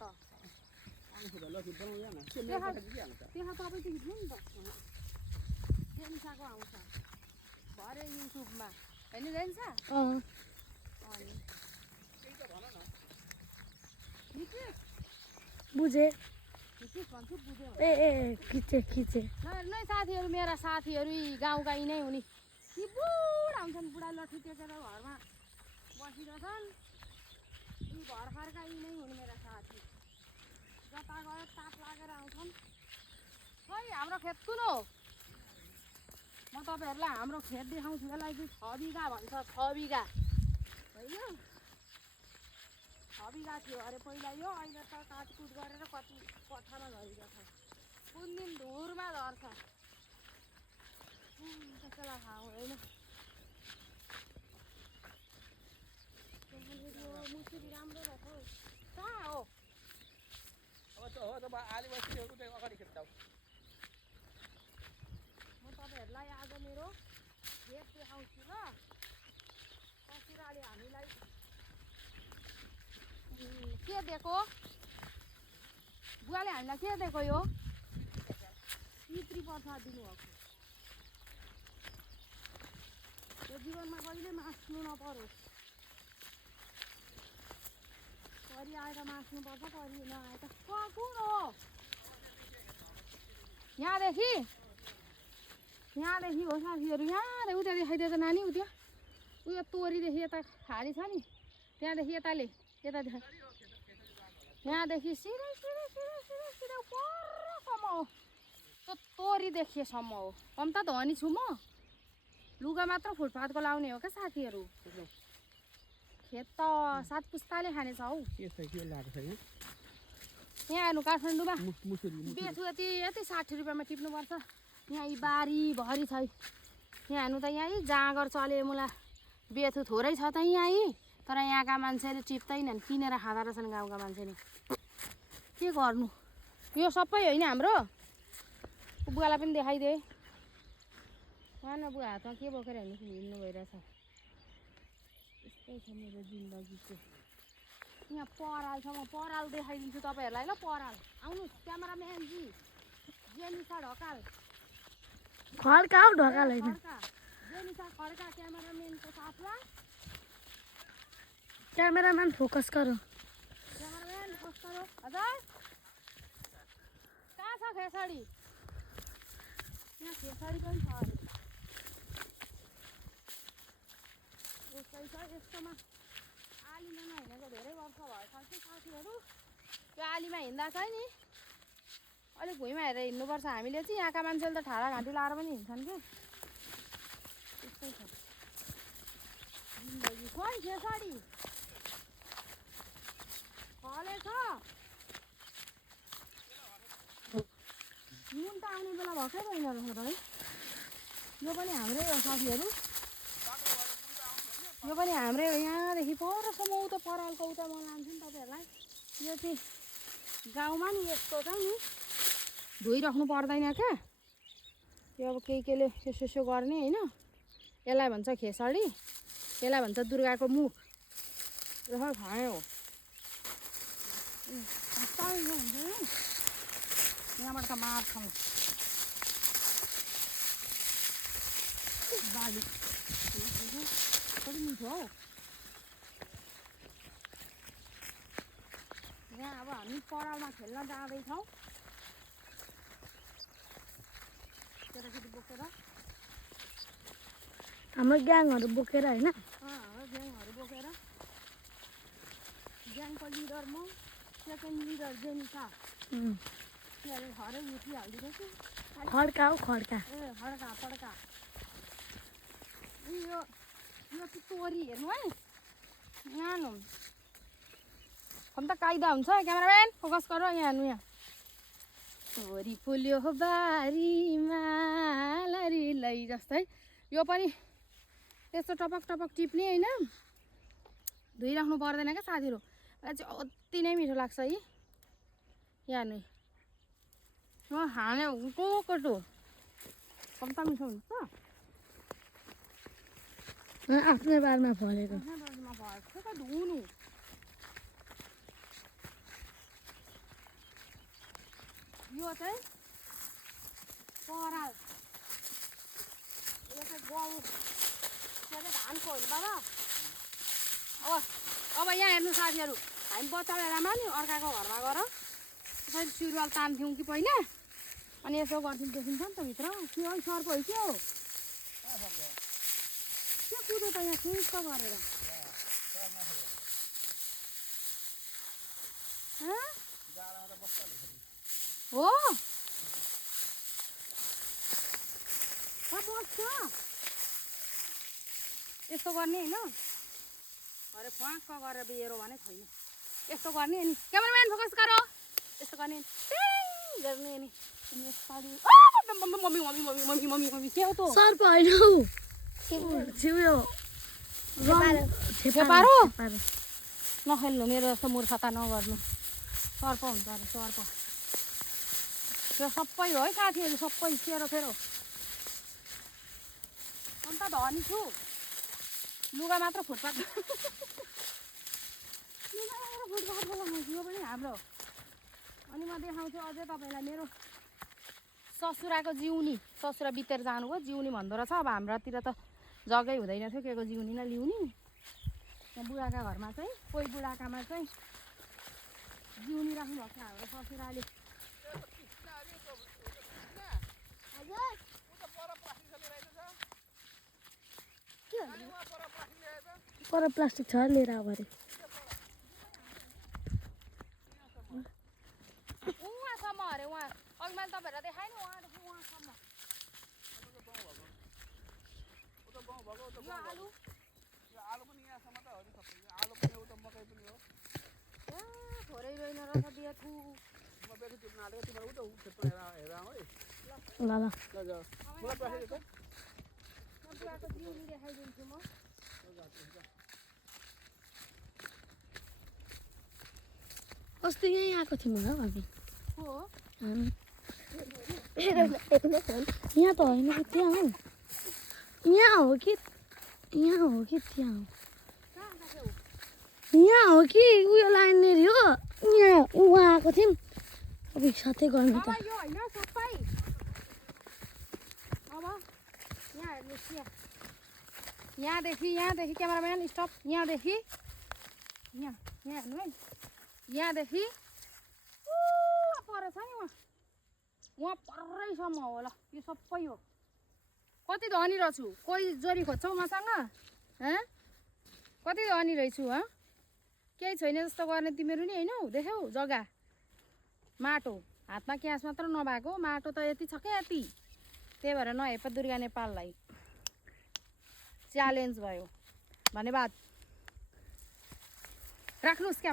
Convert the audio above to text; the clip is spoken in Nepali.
त त्यहाँ तपाईँ हिँड्नु नि त जेनिसाको आउँछ भरे युट्युबमा होइन जेनिसा बुझे भन्छु बुझ्यो ए खिचे नै साथीहरू मेरा साथीहरू गाउँका यिनै हुने यी बुढा हुन्छन् बुढा लट्ठी टेकेर घरमा बसिरहेछन् यी भर्खरका यिनै हुन् मेरा साथी जता गयो ताप लागेर आउँछन् खै हाम्रो खेत कुन हो म तपाईँहरूलाई हाम्रो खेत देखाउँछु यसलाई चाहिँ 6 बिघा भन्छ 6 बिघा होइन 6 बिघा थियो अरे पहिला यो अहिले त काटकुट गरेर कति कठामा झरिरहेछ कुन दिन धुरमा झर्छ त्यसलाई थाहा हुँदैन मुसुरी राम्रो रहेछ हौ कहाँ हो म तपाईँहरूलाई आज मेरो खेत देखाउँछु ल कसुराले हामीलाई के दिएको बुवाले हामीलाई के दिएको यो पितृ प्रसाद दिनुभएको यो जीवनमा कहिले मास्नु नपरोस् परि आएर मास्नुपर्छ परि नआए त कुन हो यहाँदेखि हो साथीहरू यहाँदेखि उता देखाइदिएको नानी उता उयो तोरीदेखि यता खाली छ नि त्यहाँदेखि यताले यता देखा यहाँदेखि सिधै परसम्म हो त्यो तोरी देखिएसम्म हो कम त धनी छु म लुगा मात्र फुटपाथको लाउने हो क्या साथीहरू खेत त 7 पुस्ताले खानेछ हौ यहाँ हेर्नु काठमाडौँमा बेथु यति 60 रुपियाँमा टिप्नुपर्छ यहाँ यी बारीभरि छ यहाँ हेर्नु त यहाँ जाँगर चले मुला बेथु थोरै छ त यहाँ तर यहाँका मान्छेले टिप्दैनन् किनेर खाँदा रहेछन् गाउँका मान्छेले के गर्नु यो सबै होइन हाम्रो बुवालाई पनि देखाइदिए न बुवा हातमा के बोकेर हिँड्नु भइरहेछ यस्तै छ मेरो जिन्दगीको यहाँ पराल छ म पराल देखाइदिन्छु तपाईँहरूलाई ल पराल आउनुहोस् क्यामेराम्यानजी जेनिसा ढकाल खड्का हौ ढकाल होइन जेनिसा खड्का क्यामेराम्यानको साथमा क्यामेराम्यान फोकस गरौँ क्यामेराम्यान फोकस गरौँ हजुर कहाँ छ खेसाडी यहाँ खेसाडी पनि छ अरे यस्तै छ यस्तोमा आलीमा नहिँडेको धेरै वर्ष भएछ कि साथीहरू त्यो आलीमा हिँड्दा चाहिँ नि अलिक भुइँमा हेरेर हिँड्नुपर्छ हामीले चाहिँ यहाँका मान्छेले त ठाडा घाँटी लाएर पनि हिँड्छन् कि त्यस्तै छ जिन्दगी खोइ खेसाडी फलेछ नुन त आउने बेला भएकै रहेन रहेछ है यो पनि हाम्रै हो साथीहरू यो पनि हाम्रै हो यहाँदेखि परसम्म उता परालको उता म लान्छु नि तपाईँहरूलाई यो चाहिँ गाउँमा नि यस्तो चाहिँ नि धोइराख्नु पर्दैन क्या यो अब केले यसो गर्ने होइन यसलाई भन्छ खेसाडी यसलाई भन्छ दुर्गाको मुख यसो खायो यहाँबाट त मार्छौँ बाली कति मिठो हौ यहाँ अब हामी परालमा खेल्न जाँदैछौँ केटाकेटी बोकेर हाम्रो ग्याङहरू बोकेर होइन हाम्रो ग्याङहरू बोकेर ग्याङको लिडर म सेकेन्ड लिडर जेनिसा हरै उठिहालिदिँदैछ खड्का हौ खड्का ए फड्का यो चाहिँ तोरी हेर्नु है यहाँ हम त कायदा हुन्छ क्यामेराम्यान फोकस गर यहाँ हेर्नु यहाँ तोरी फुल्यो बारीमा लरिलै जस्तै यो पनि यस्तो टपक टपक टिप्ने होइन धोइराख्नु पर्दैन क्या साथीहरू मलाई चाहिँ अति नै मिठो लाग्छ है यहाँ नै म हाने कटो कम्ता मिठो हुन्छ आफ्नै बारमा फलेको धुनु यो चाहिँ पराल यो चाहिँ गहुँ त्यो चाहिँ धानको हो नि बाबा अब यहाँ हेर्नु साथीहरू हामी बच्चा बेलामा नि अर्काको घरमा गएर त्यसरी सिरुवाल तान्थ्यौँ कि पहिला अनि यसो गर्थ्यौँ देखिन्छ नि त भित्र के हो सर्प हो के हो के कुदो त यहाँ सुइस गरेर हो बस्छ यस्तो गर्ने होइन अरे फ्वाक्क गरेर बेरो भने छैन यस्तो गर्ने अनि क्यामेराम्यान फोकस गर यस्तो गर्ने गर्ने अनि यसपालि mummy mummy mummy mummy mummy mummy के हो त सर्प होइन हौ छिउ छेपारो नखेल्नु मेरो जस्तो मूर्खता नगर्नु सर्प हुन्छ अरे सर्प त्यो सबै हो है साथीहरू सबै सेरोफेरो अन्त धनी छु लुगा मात्र फुटपाथ लुगा मात्र फुटपाथ लगाउँछु यो पनि हाम्रो अनि म देखाउँछु अझै तपाईँलाई मेरो ससुराको जिउनी ससुरा बितेर जानुभयो जिउनी भन्दो रहेछ अब हाम्रोतिर त जग्गै हुँदैन थियो के को जिउनी न लिउनी यहाँ बुढाका घरमा चाहिँ कोही बुढाकामा चाहिँ जिउनी राख्नुभएको छ हाम्रो ससुराले पर प्लास्टिक छ लिएर अब अरे उहाँसम्म अरे उहाँ अघि मैले तपाईँहरूलाई देखाएँ नि उहाँदेखि उहाँसम्म थोरै रहेन रहेछ दिएछु ल ल बुढाको जिउनी देखाइदिन्छु म अस्ति यहीँ आएको थियौँ होला भाबी हो यहाँ त होइन कि त्यहाँ हौ यहाँ हो कि त्यहाँ हो यहाँ हो कि उयो लाइनेर हो यहाँ उहाँ आएको थियौँ अब साथै गर्नु त अब यो होइन सबै अब यहाँ हेर्नुहोस् यहाँदेखि क्यामेराम्यान स्टप यहाँदेखि यहाँ हेर्नु है यहाँदेखि पर छ नि उहाँ परैसम्म होला यो सबै हो कति धनी रहेछु कोही जोरी खोज्छौ मसँग कति धनी रहेछु केही छैन जस्तो गर्ने तिमीहरू नि होइन हौ देख्यौ जग्गा माटो हातमा क्यास मात्र नभएको माटो त यति छ क्या यति त्यही भएर नहेप दुर्गा नेपाललाई च्यालेन्ज भयो धन्यवाद राख्नुहोस् क्या